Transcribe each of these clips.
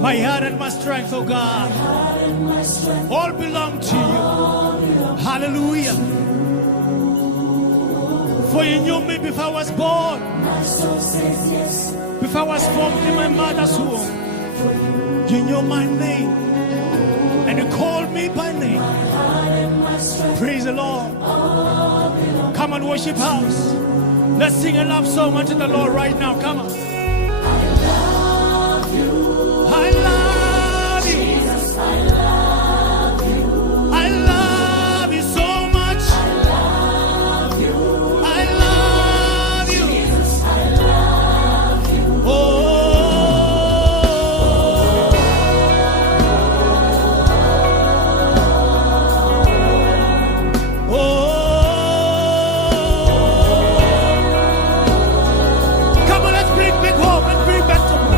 My heart and my strength, oh God, all belong to you. Hallelujah. For you knew me before I was born, before I was formed in my mother's womb. You knew my name, and you called me by name. Praise the Lord. Come on, worship house. Let's sing a love song unto the Lord right now. Come on. I love you. Jesus, I love you. I love you so much. I love you. I love you. Jesus, I love you. Oh. Come on, let's bring back home. Let's bring back to home.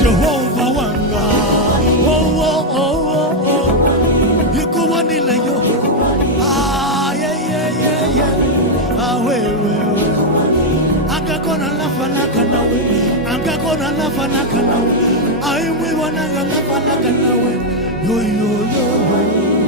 Jehovah wanga, oh oh oh oh oh, yukuwanile yo, ah yeah yeah yeah yeah, ah we, angakona lafanaka nawe, angakona lafanaka nawe, ai mwi wananga lafanaka nawe, yo yo yo yo.